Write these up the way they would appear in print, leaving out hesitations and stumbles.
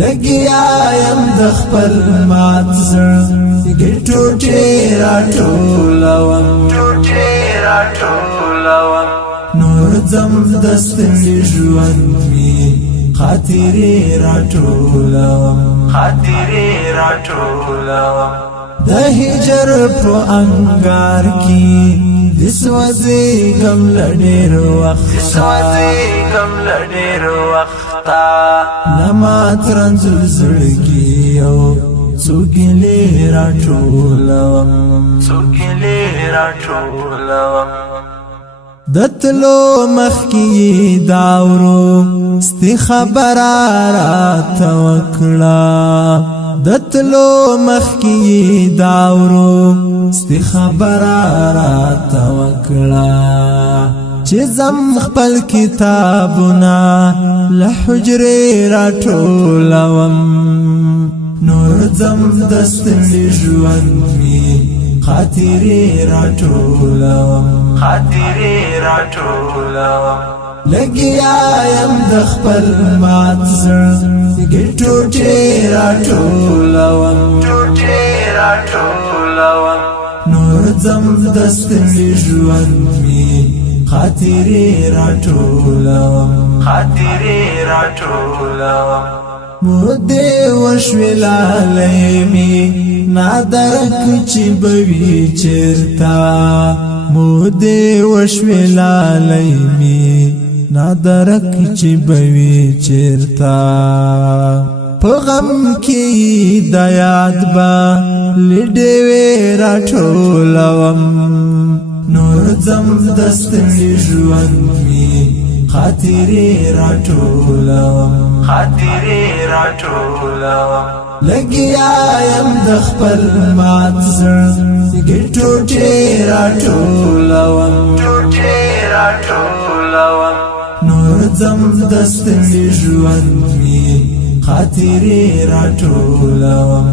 لګیا يم د خپل مات زړه ټوټې راټولوم نور ځم د ستړي ژوند مې خاطرې راټولوم د هجر په انګار کې د سوځېږم له ډېر وخته نه مات رنځور زړګي یو څو ګیلې راټولوم د تلو مخکې داورو ستی خبره راته وکړه د تلو مخکې داورو ستی خبره راته وکړه چې زم خپل کتابونه له حجرې راټولوم نور ځم د ستړي ژوند مې خاطرې راټولوم لګیا يم د خپل مات زړه ټوټې راټولوم نور ځم د ستړي ژوند مې خاطرې راټولوم مودې وشوې لالی مې نادرک چې بوي چېرته مودې وشوې لالی مې نادرک چې بوي چېرته په غم کې د یاد به لیډې راټولوم نور ځم د ستړي ژوند مې خاطرې راټولوم لګیا يم د خپل مات زړه ټوټې راټولوم نور ځم د ستړي ژوند مې خاطرې راټولوم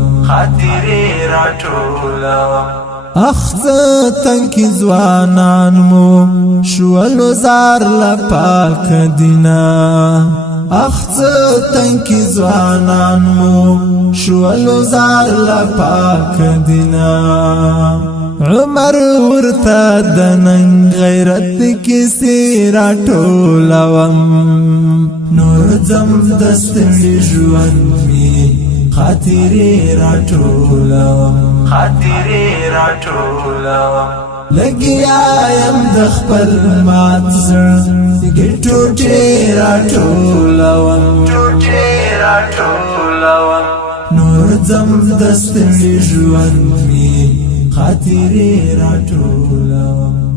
اخته تنکی ځوانان مو شولو زار لپاک دینا اخته تنکی ځوانان مو شولو زار لپاک دینا عمر ورته د نن غیرت کیسې راټولوم نور ځم د ستړي ژوند مې خاطرې راټولوم لګیا يم د خپل مات زړه ټوټې راټولوم نور ځم د ستړي ژوند مې خاطرې راټولوم